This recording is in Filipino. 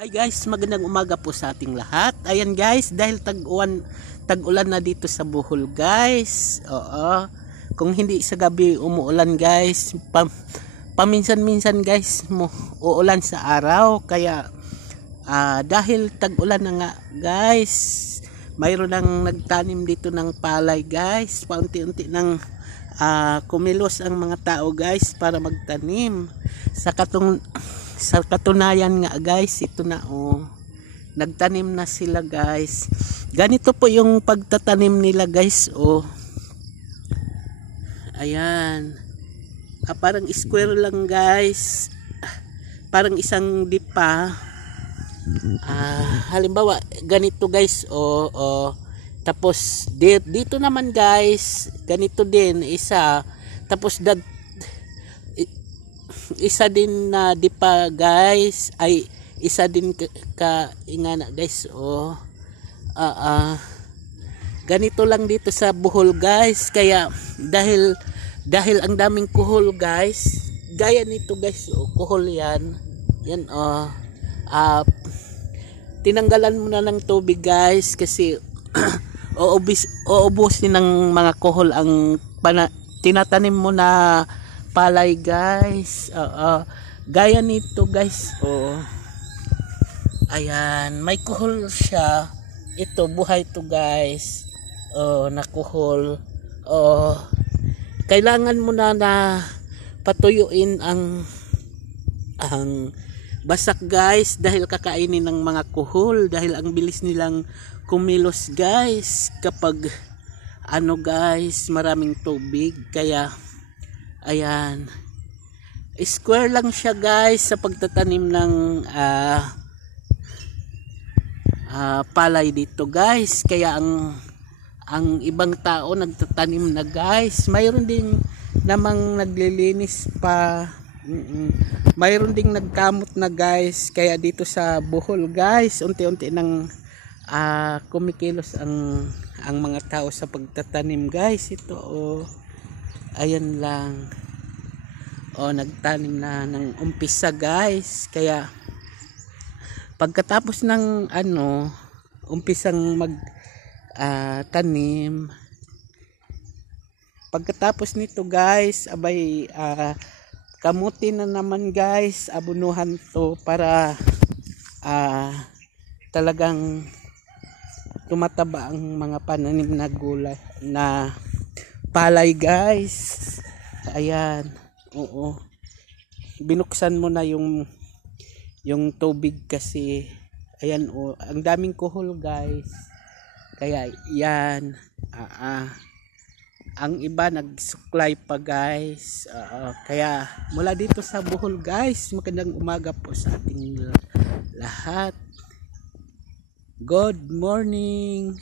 Hi guys, magandang umaga po sa ating lahat. Ayan guys, dahil tag-ulan na dito sa Bohol guys. Oo. Kung hindi sa gabi umuulan guys, paminsan-minsan guys uulan sa araw. Kaya dahil tag-ulan na nga guys, mayroon nang nagtanim dito ng palay guys. Paunti-unti nang kumilos ang mga tao guys para magtanim. Sa katunayan nga guys, ito na nagtanim na sila guys. Ganito po yung pagtatanim nila guys. Ayan, parang square lang guys, parang isang dipa. Halimbawa ganito guys. Tapos dito naman guys, ganito din isa. Tapos isa din na dipa guys, ay isa din ka ingana guys. Ganito lang dito sa Bohol guys. Kaya dahil ang daming kuhol guys, gaya nito guys, kuhol yan tinanggalan mo na ng tubig guys kasi uubusin ng mga kuhol ang tinatanim mo na palay guys. Gaya nito guys. Ayan, may kuhol siya. Ito buhay to guys. Nakuhol. Kailangan mo na patuyuin ang basak guys, dahil kakainin ng mga kuhol, dahil ang bilis nilang kumilos guys kapag guys, maraming tubig. Kaya ayan, square lang siya guys sa pagtatanim ng palay dito guys. Kaya ang ibang tao nagtatanim na guys. Mayroon din namang naglilinis pa. Mayroon ding nagkamot na guys. Kaya dito sa Bohol guys, unti-unti nang kumikilos ang mga tao sa pagtatanim guys. Ito ayan lang. Nagtanim na ng umpisa guys. Kaya pagkatapos ng umpisang tanim, pagkatapos nito guys, abay kamuti na naman guys, abunuhan to para talagang tumataba ang mga pananim na gulay na palay guys. Ayan, binuksan mo na yung tubig kasi ayan, ang daming kuhol guys. Kaya yan, ang iba nagsuklay pa guys. Kaya mula dito sa Bohol guys, magandang umaga po sa ating lahat. Good morning.